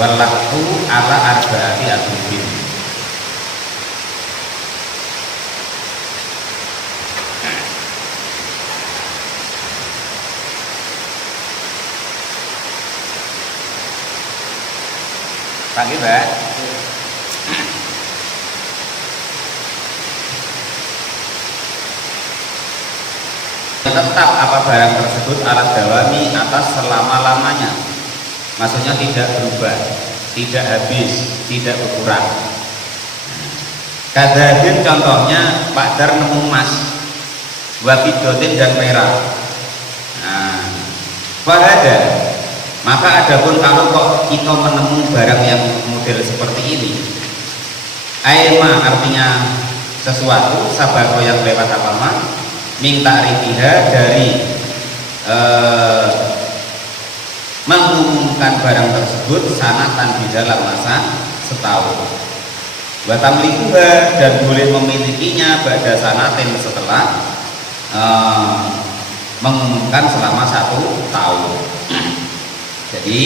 walaktu ala arba'ati adrubin. Pagi Mbak. Tetap apa barang tersebut alat dawami atas selama-lamanya, maksudnya tidak berubah, tidak habis, tidak berkurang. Kadahir contohnya Pak Dar nemu emas, wafidotin dan merah. Nah, fahada, maka adapun kalau kok kita menemu barang yang model seperti ini, aima artinya sesuatu sabako yang lewat apa minta ribiha dari mengumumkan barang tersebut sanatan di dalam masa setahun. Watamlikuha dan boleh memilikinya pada sanatin setelah mengumumkan selama 1 tahun. Jadi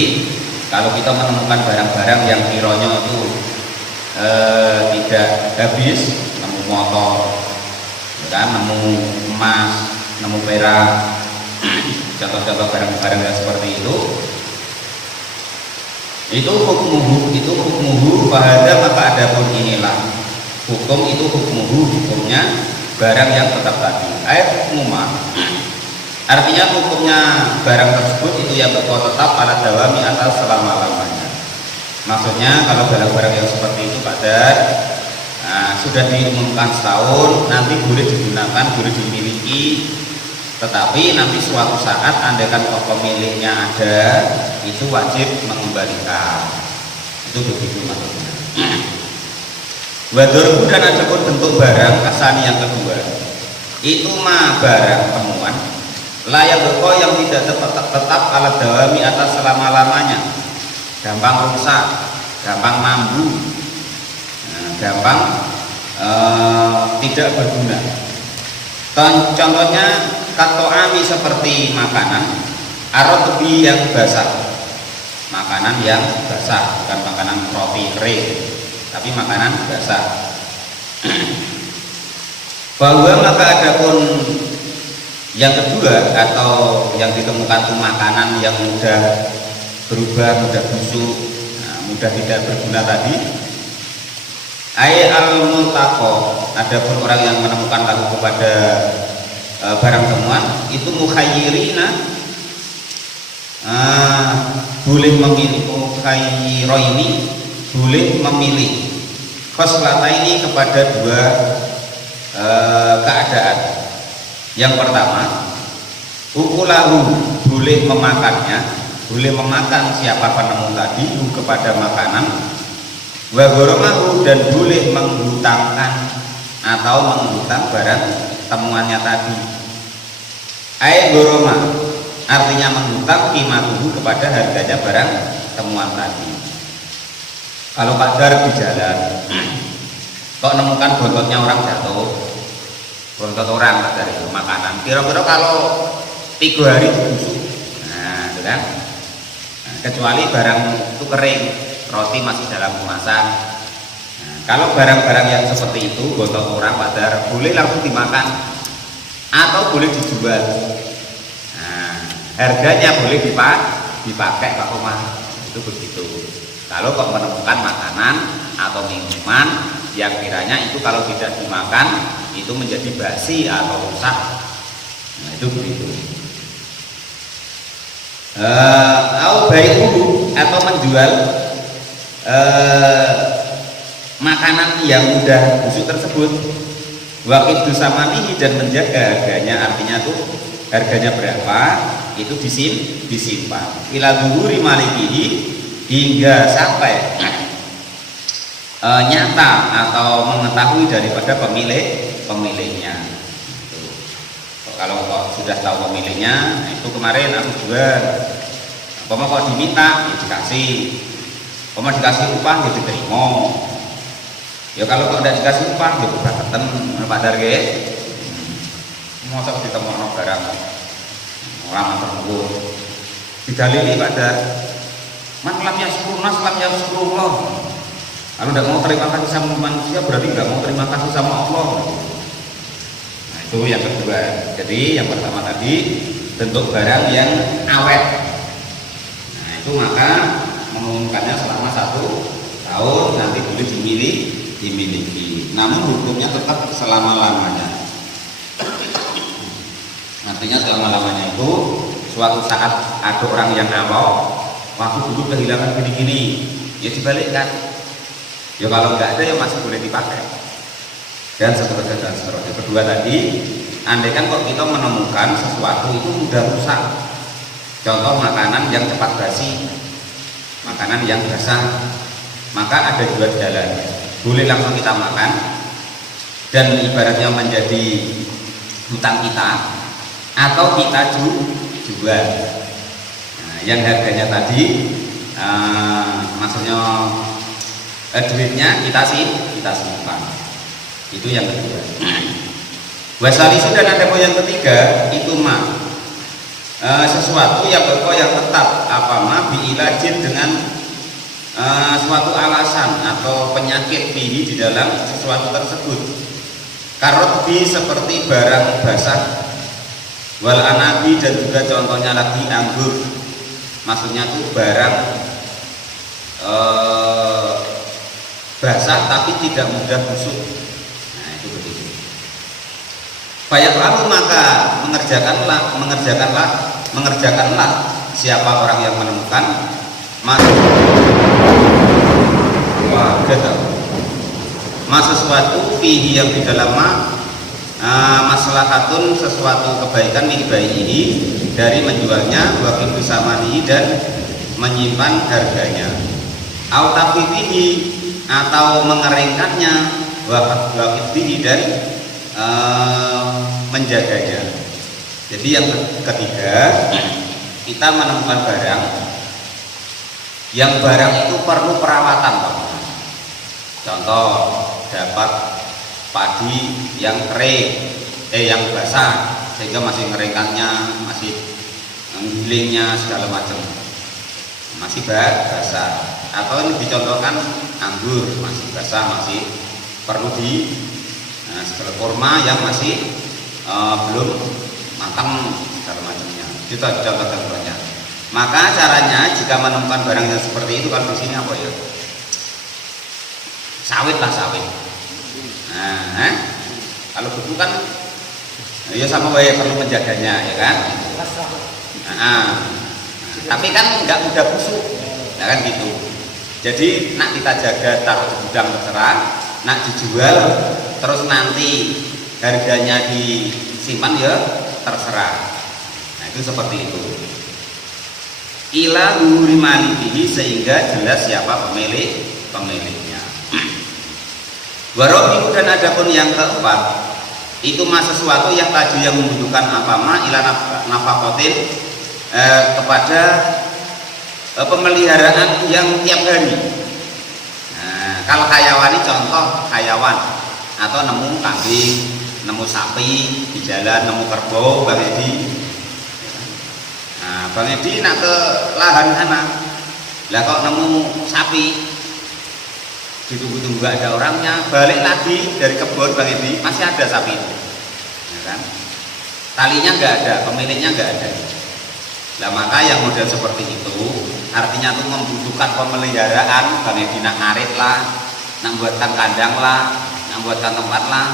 kalau kita menemukan barang-barang yang kiranya itu tidak habis, nemu motor, kan, nemu emas, nemu perak, contoh-contoh barang-barang yang seperti itu hukmuhu fahada, maka adapun inilah hukum itu hukumnya barang yang tetap tadi. Ayat hukmuma artinya hukumnya barang tersebut itu yang tetap pada dawami atas selama-lamanya. Maksudnya kalau barang-barang yang seperti itu pada sudah diumumkan setahun, nanti boleh digunakan, boleh dimiliki, tetapi nanti suatu saat andaikan pemiliknya ada, itu wajib mengembalikan. Itu begitu maksudnya. Wadorbu dan adapun bentuk barang kasani yang kedua, itu barang temuan layak beko yang tidak tetap alat dawami atas selama-lamanya, gampang rusak, gampang mambu, gampang tidak berguna. Contohnya katoami seperti makanan arotebi yang basah, makanan yang basah, bukan makanan roti kering, tapi makanan basah. Bahwa maka adapun yang kedua atau yang ditemukan itu makanan yang mudah berubah, mudah busuk, mudah tidak berguna tadi. Ai al-multaqo, adapun orang yang menemukan lagu kepada barang temuan itu mukhayyirina, boleh memilih, mukhayyiro ini boleh memilih khoslataini kepada dua keadaan. Yang pertama, ukulahu, boleh memakannya, boleh memakan siapa penemu tadi kepada makanan. Wa goromahu dan boleh menghutangkan atau menghutang barang temuannya tadi. Ai goroma artinya menghutang qimatuhu kepada harganya barang temuan tadi. Kalau Pak Dar di jalan kok nemukan bontotnya orang jatuh, bontot orang Pak Dar itu makanan, kira-kira kalau 3 hari itu busuk, nah itu kan, kecuali barang itu kering, roti masih dalam kemasan. Nah, kalau barang-barang yang seperti itu bontot orang Pak Dar boleh langsung dimakan atau boleh dijual. Nah, harganya boleh dipakai Pak Omar, itu begitu. Kalau kok menemukan makanan atau minuman yang kiranya itu kalau tidak dimakan itu menjadi basi atau rusak, nah itu begitu. Atau menjual makanan yang mudah busuk tersebut, waktu samanihi dan menjaga harganya, artinya tuh harganya berapa itu disimpan ila zuhuri malikihi, hingga sampai nyata atau mengetahui daripada pemiliknya. Kalau kok sudah tahu pemiliknya, nah itu kemarin aku jual, kok diminta ya dikasih, dikasih upah ya diterima. Ya kalau kok tidak dikasih upah ya keberatan Pak Darge. Masa ditemukan barang orang terlalu didalili Pak Dar, Man lam yaskurnas lam yaskurullah. Kalau tidak mau terima kasih sama manusia berarti nggak mau terima kasih sama Allah. Nah, itu yang kedua. Jadi yang pertama tadi bentuk barang yang awet. Nah, itu maka mengumumkannya selama 1 tahun nanti boleh dimiliki. Namun hukumnya tetap selama-lamanya. Artinya selama-lamanya itu suatu saat ada orang yang ngawal, waktu dulu kehilangan gini-gini, ya dibalikkan. Ya kalau nggak ada ya masih boleh dipakai. Dan seterusnya dan seterusnya. Kedua tadi, andaikan kok kita menemukan sesuatu itu mudah rusak. Contoh makanan yang cepat basi, makanan yang basah, maka ada 2 jalan. Boleh langsung kita makan dan ibaratnya menjadi hutang kita, atau kita jual. Nah, yang harganya tadi maksudnya duitnya kita simpan. Itu yang kedua. Wasalisu dan ada yang ketiga itu sesuatu yang tetap biilajin dengan suatu alasan atau penyakit bihi di dalam sesuatu tersebut. Karotbi seperti barang basah, wal anabi dan juga contohnya lagi anggur. Maksudnya itu barang basah tapi tidak mudah busuk. Nah itu begitu. Banyak lalu maka mengerjakanlah siapa orang yang menemukan sesuatu fihi yang di dalam maslahatun sesuatu kebaikan ini dari menjualnya wakil bisamani dan menyimpan harganya autafihi atau mengeringkannya wakil dan menjaganya. Jadi yang ketiga, kita menemukan barang yang barang itu perlu perawatan, Pak. Contoh, dapat padi yang kering, yang basah sehingga masih ngeringkannya, masih gilingnya segala macam masih basah. Atau ini dicontohkan anggur masih basah, masih perlu segala kurma yang masih belum matang segala macamnya. Itu contoh-contohnya. Maka caranya jika menemukan barang yang seperti itu, kalau di sini apa ya? Sawit. Nah, kalau begitu kan ya sama baik perlu menjaganya, ya kan? Tapi kan nggak mudah busuk, ya kan gitu. Jadi nak kita jaga, taruh di gudang terserah, nak dijual terus nanti harganya disimpan ya terserah. Nah itu seperti itu. Ila huri malikihi sehingga jelas siapa pemiliknya. Warobihu dan adapun yang keempat itu sesuatu yang taju yang membutuhkan ila nafakotin kepada pemeliharaan yang tiap hari. Nah, kalau hayawani contoh hayawan atau nemu kambing, nemu sapi di jalan, nemu kerbau, Bang Edi. Nah, Bang Edi nak ke lahan sana, lah kok nemu sapi, ditunggu-tunggu gak ada orangnya, balik lagi dari kebun Bang Edi, masih ada sapi itu, ya kan? Talinya nggak ada, pemiliknya nggak ada. Nah maka yang model seperti itu artinya itu membutuhkan pemeliharaan. Bang Edi nak ngarit lah, nak buatkan kandang lah, nak buatkan tempat lah.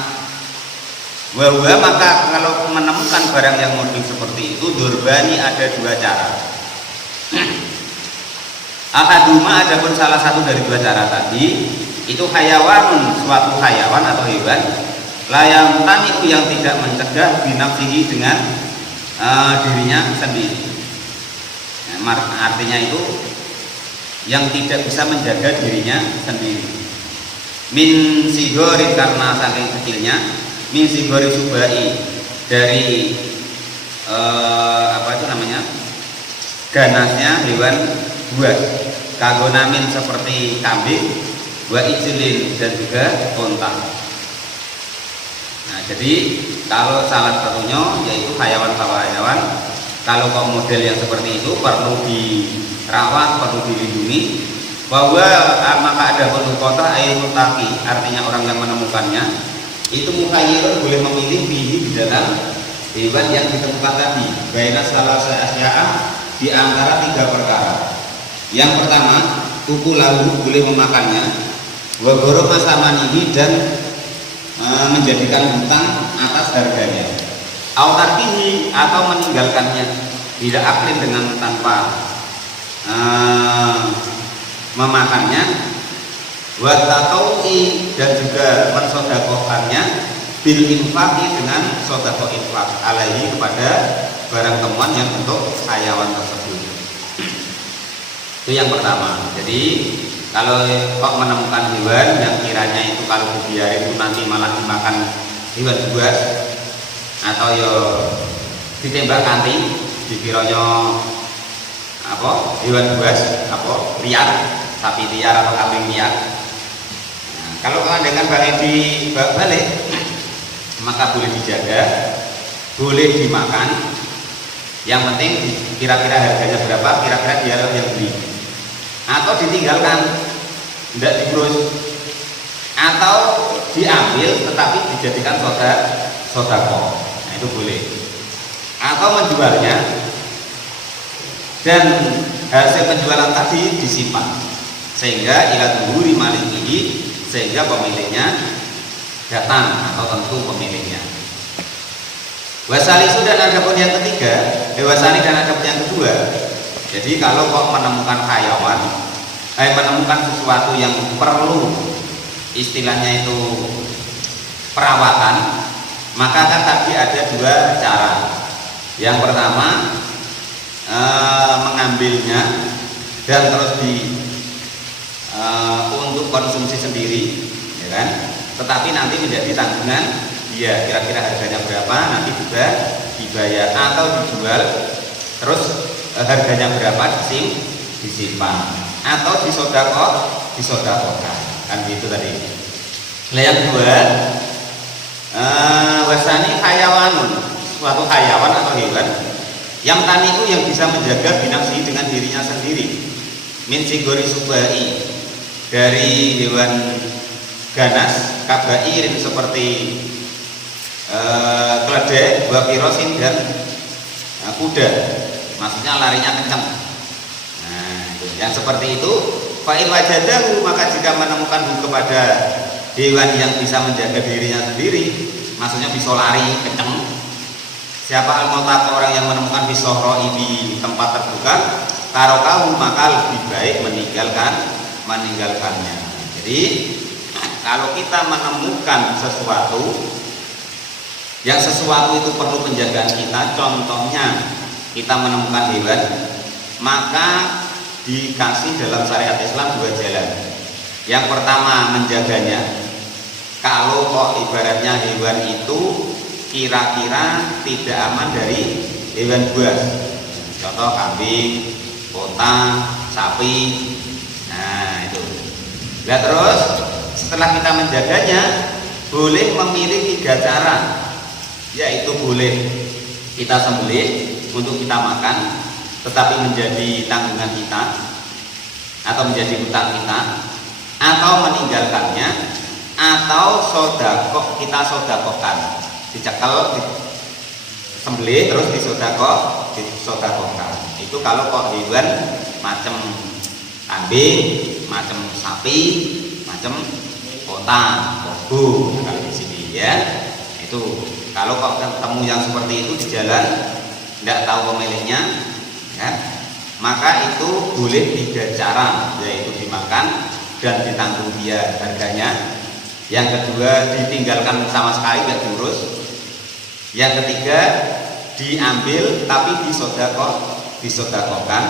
Wahwa maka kalau menemukan barang yang model seperti itu, durbani ada 2 cara. Ahaduma adapun salah satu dari 2 cara tadi itu hayawanun, suatu hayawan atau hewan layang taniku yang tidak mencegah binafsihi dengan dirinya sendiri. Nah, artinya itu yang tidak bisa menjaga dirinya sendiri. Min sigori karena saking kecilnya, min sigori subai dari ganasnya hewan buas. Kagonamin seperti kambing, wa ijlin dan juga unta. Nah, jadi kalau salah satunya yaitu hayawan kalau kok model yang seperti itu perlu dirawat, perlu dilindungi, bahwa maka ada kota mutaki, artinya orang yang menemukannya itu mukhayyirun, boleh memilih di dalam hewan yang ditemukan tadi, baina salah asya'a, di antara 3 perkara. Yang pertama, lalu boleh memakannya, wa ghorama samanihi, dan menjadikan hutang atas harganya, autarkihi, atau meninggalkannya, tidak aklin, dengan tanpa memakannya, wa tatau'i, dan juga mensodakohkannya, bil infaqi, dengan sodako infaq, alaihi, kepada barang temuan yang untuk hayawan tersebut. Itu yang pertama. Jadi kalau kok menemukan hewan yang kiranya itu kalau dibiarin itu nanti malah dimakan hewan buas, atau yo ditembak kanti, dikiranya apa hewan buas, apa liar, sapi liar atau kambing liar. Nah, kalau dengan balik dibalik, maka boleh dijaga, boleh dimakan. Yang penting kira-kira harganya berapa, kira-kira dia yang beli, atau ditinggalkan, tidak diurus, atau diambil tetapi dijadikan sodako. Nah, itu boleh. Atau menjualnya dan hasil penjualan tadi disimpan sehingga ila dhuhuri malikihi, sehingga pemiliknya datang atau tentu pemiliknya. Wasalisu, dan ada pun yang ketiga, wasani, dan ada pun yang kedua. Jadi kalau kok menemukan hayawan, menemukan sesuatu yang perlu istilahnya itu perawatan, maka kan tadi ada 2 cara. Yang pertama, mengambilnya dan terus untuk konsumsi sendiri, ya kan? Tetapi nanti menjadi tanggungan dia, kira-kira harganya berapa, nanti juga dibayar, atau dijual terus harganya berapa disimpan, atau disodakokan, kan gitu tadi. Nah, yang kedua, wasani hayawanun, suatu hayawan atau hewan yang taniku, yang bisa menjaga binafsi, dengan dirinya sendiri, min sigori subai, dari hewan ganas, kabairin, seperti keledai, wafirosin, dan kuda, maksudnya larinya kencang. Nah, itu. Yang seperti itu, fa'in wajadahu, maka jika menemukan kepada hewan yang bisa menjaga dirinya sendiri, maksudnya bisa lari kencang, siapa al-mutaq, orang yang menemukan bisohroi, di tempat terbuka, tarokahu, maka lebih baik meninggalkannya. Jadi kalau kita menemukan sesuatu itu perlu penjagaan kita, contohnya kita menemukan hewan, maka dikasih dalam syariat Islam 2 jalan. Yang pertama, menjaganya. Kalau kok ibaratnya hewan itu kira-kira tidak aman dari hewan buas, contoh kambing, kota, sapi, nah itu. Nah, terus setelah kita menjaganya, boleh memilih 3 cara, yaitu boleh kita sembelih untuk kita makan, tetapi menjadi tanggungan kita atau menjadi hutang kita, atau meninggalkannya, atau kita sodakokan, dicekel, sembelih, terus disodakokan. Itu kalau kok hewan macam kambing, macam sapi, macam kota, kebo, kalau di sini ya. Itu kalau kok ketemu yang seperti itu di jalan, tidak tahu pemiliknya, ya, maka itu boleh 3 cara, yaitu dimakan dan ditanggung dia harganya. Yang kedua, ditinggalkan sama sekali, tidak diurus. Yang ketiga, diambil tapi disodakokan.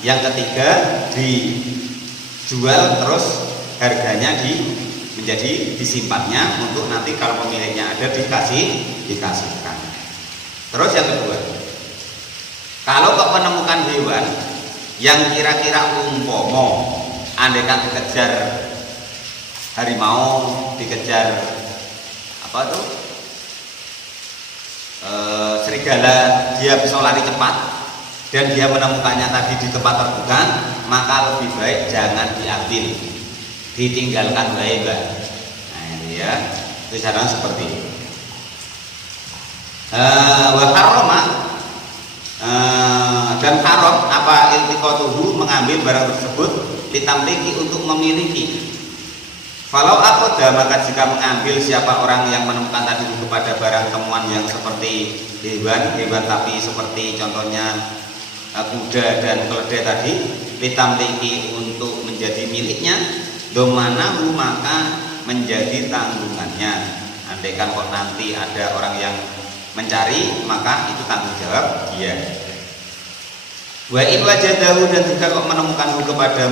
Yang ketiga, dijual terus harganya menjadi disimpannya untuk nanti kalau pemiliknya ada dikasihkan. Terus yang kedua, kalau kok menemukan hewan yang kira-kira umpomo, andaikan dikejar harimau, dikejar apa tuh, serigala dia bisa lari cepat dan dia menemukannya tadi di tempat terbuka, maka lebih baik jangan diambil, ditinggalkan baik Mbak. Nah ini ya, itu cara seperti itu. Wa harrama dan haram apa iltiqatuhu mengambil barang tersebut litamliki untuk memiliki. Kalau akoda maka jika mengambil siapa orang yang menemukan tadi kepada barang temuan yang seperti hewan tapi seperti contohnya kuda dan keledai tadi, litamliki untuk menjadi miliknya, domanahu maka menjadi tanggungannya. Andaikan kok nanti ada orang yang mencari, maka itu tanggung jawab dia. Wa in wajadahu dan jika kok menemukanhu kepada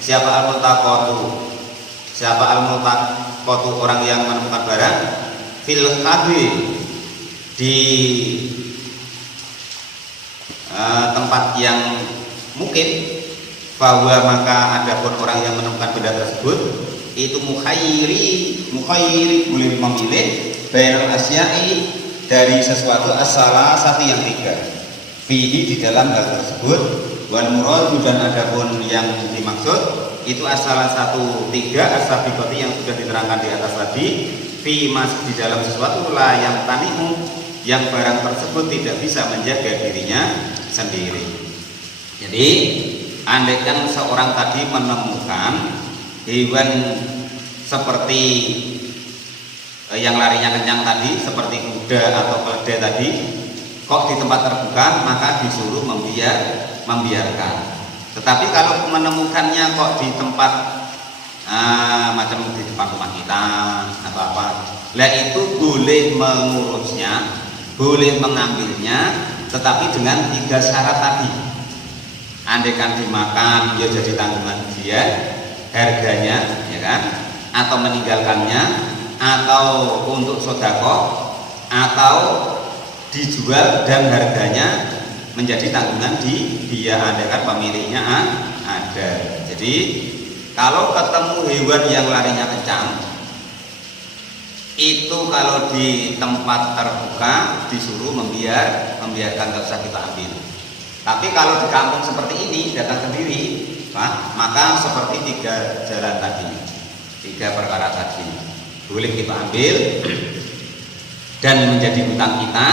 siapa al-multaqatu, siapa al-multaqatu orang yang menemukan barang fil qadhi di tempat yang mungkin, bahwa maka ada pun orang yang menemukan benda tersebut itu mukhayyiri boleh memilih bainal asya'i dari sesuatu asala satu yang tiga fihi di dalam hal tersebut, wal muradu dan ada pun yang dimaksud itu asal satu tiga as-sabiqati yang sudah diterangkan di atas tadi, fi mas di dalam sesuatu la yang tanimu yang barang tersebut tidak bisa menjaga dirinya sendiri. Jadi andaikan seorang tadi menemukan hewan seperti yang larinya kencang tadi seperti kuda atau keledai tadi, kok di tempat terbuka maka disuruh membiarkan. Tetapi kalau menemukannya kok di tempat macam di depan rumah kita atau apa, lah itu boleh mengurusnya, boleh mengambilnya, tetapi dengan 3 syarat tadi. Andaikan dimakan ya jadi tanggungan dia, harganya ya kan, atau meninggalkannya, atau untuk sedekah, atau dijual dan harganya menjadi tanggungan dia, andaikan pemiliknya ada. Jadi kalau ketemu hewan yang larinya kencang itu kalau di tempat terbuka disuruh membiarkan, nggak usah kita ambil. Tapi kalau di kampung seperti ini datang sendiri, Pak, maka seperti 3 jalan tadi, 3 perkara tadi boleh kita ambil dan menjadi hutang kita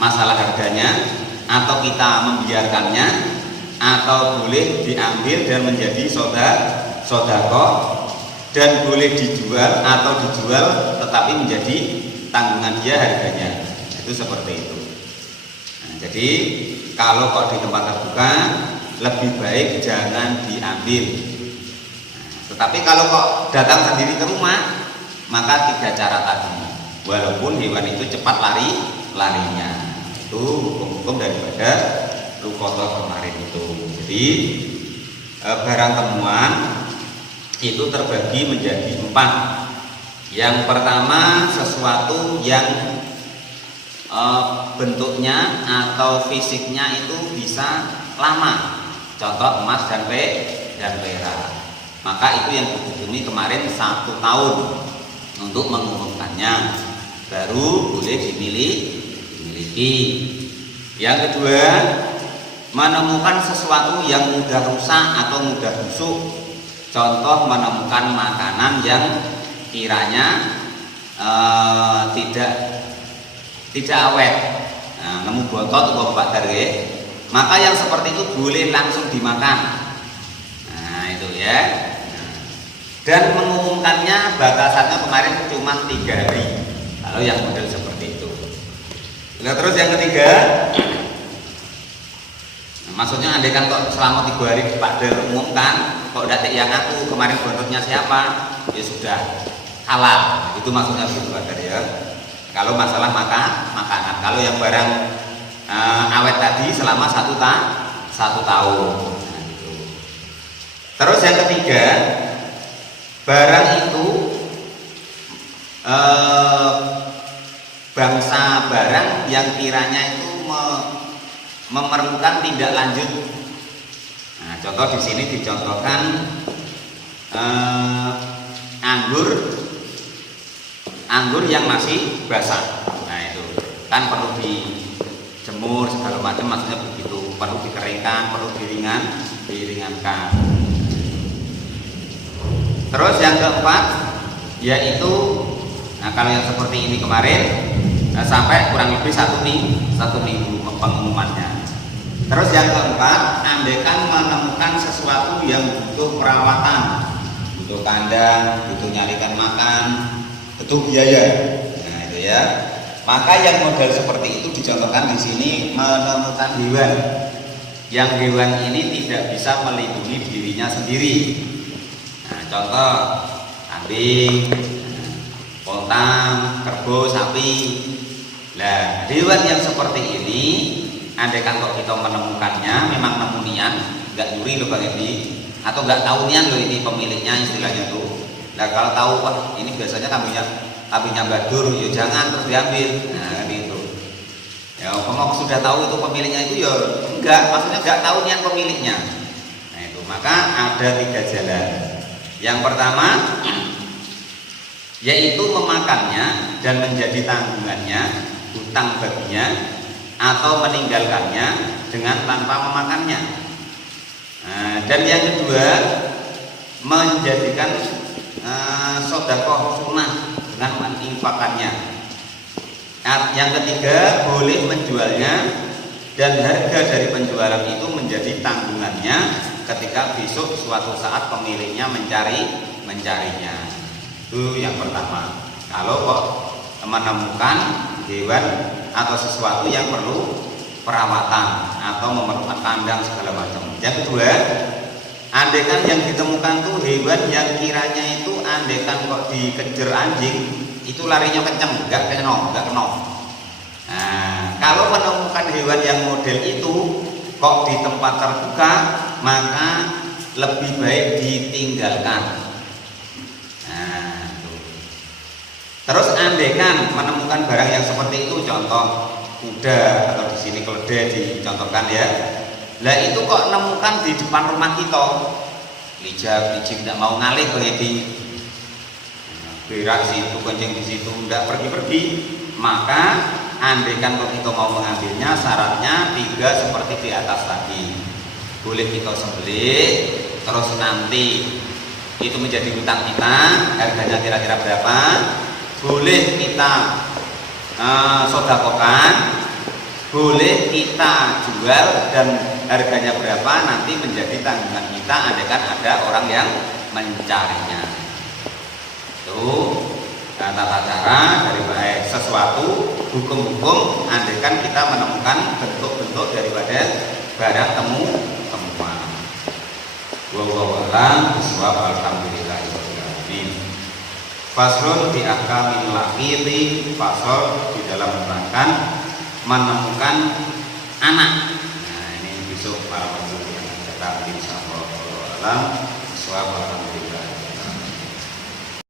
masalah harganya, atau kita membiarkannya, atau boleh diambil dan menjadi sodako, dan boleh dijual atau dijual tetapi menjadi tanggungan dia harganya. Itu seperti itu. Nah, jadi kalau kok di tempat terbuka lebih baik jangan diambil. Nah, tetapi kalau kok datang sendiri ke rumah, maka 3 cara tadi, walaupun hewan itu cepat larinya. Itu hukum-hukum daripada lukoto kemarin itu. Jadi barang temuan itu terbagi menjadi 4. Yang pertama sesuatu yang bentuknya atau fisiknya itu bisa lama, contoh emas dan perak, maka itu yang dihukumi kemarin 1 tahun untuk mengumumkannya, baru boleh dimiliki. Yang kedua, menemukan sesuatu yang mudah rusak atau mudah busuk, contoh menemukan makanan yang kiranya tidak awet, nemu botot atau Pak Darge, maka yang seperti itu boleh langsung dimakan. Nah itu ya. Dan mengumumkannya batasannya kemarin cuma 3 hari kalau yang model seperti itu. Nah, terus yang ketiga, maksudnya andaikan kok selama 3 hari Pak Der umumkan, kok datik yang aku kemarin bototnya siapa, ya sudah halal. Itu maksudnya begitu Pak Der ya. Kalau masalah makanan, kalau yang barang awet tadi selama 1 tahun. Nah, gitu. Terus yang ketiga, barang itu bangsa barang yang kiranya itu memerlukan tindak lanjut. Nah, contoh di sini dicontohkan anggur yang masih basah. Nah itu kan perlu dijemur segala macam, maksudnya begitu, perlu dikeringkan, perlu diringankan. Terus yang keempat yaitu, nah kalau yang seperti ini kemarin sampai kurang lebih satu minggu pengumumannya. Terus yang keempat, andaikan menemukan sesuatu yang butuh perawatan, butuh kandang, butuh nyarikan makan, butuh biaya, nah itu ya. Maka yang model seperti itu dicontohkan di sini, menemukan hewan, yang hewan ini tidak bisa melindungi dirinya sendiri. Nah, contoh kambing, pontang, kerbau, sapi. Nah, hewan yang seperti ini, andaikan kok kita menemukannya, memang nemu nian, nggak nyuri loh Bang Edi, atau nggak tahu nian loh ini pemiliknya istilahnya tuh. Nah kalau tahu, wah ini biasanya kambingnya Badur, ya jangan terus diambil. Nah gitu. Ya kalau sudah tahu itu pemiliknya itu ya enggak, maksudnya nggak tahu nian pemiliknya. Nah itu, maka ada 3 jalan. Yang pertama yaitu memakannya dan menjadi tanggungannya, hutang baginya, atau meninggalkannya dengan tanpa memakannya. Nah, dan yang kedua, menjadikan sedekah sunnah dengan menginfakannya. Nah, yang ketiga, boleh menjualnya dan harga dari penjualan itu menjadi tanggungannya ketika besok suatu saat pemiliknya mencarinya. Itu yang pertama. Kalau kok menemukan hewan atau sesuatu yang perlu perawatan atau memerlukan kandang segala macam. Yang kedua, andaikan yang ditemukan tuh hewan yang kiranya itu andaikan kok dikejar anjing itu larinya kenceng, nggak kena. Nah, kalau menemukan hewan yang model itu kok di tempat terbuka, maka lebih baik ditinggalkan. Nah, terus andaikan menemukan barang yang seperti itu, contoh kuda atau di sini keledai dicontohkan ya. Lah itu kok nemukan di depan rumah kita, lijak tidak mau ngalih di berak situ, kencing di situ, tidak pergi-pergi, maka andaikan kok kita mau mengambilnya, syaratnya 3 seperti di atas tadi. Boleh kita sembelih, terus nanti itu menjadi hutang kita, harganya kira-kira berapa, boleh kita sedekahkan, boleh kita jual dan harganya berapa nanti menjadi tanggungan kita andaikan ada orang yang mencarinya. Itu tata cara dari sesuatu hukum-hukum andaikan kita menemukan bentuk-bentuk daripada barang temuan. Wallahu a'lam bishawab. Alhamdulillahirabbil. Faslun di ahkamil laqiti, fasal di dalam menerangkan menemukan anak. Nah ini besok para penjuru yang kita insyaallah. Alhamdulillah.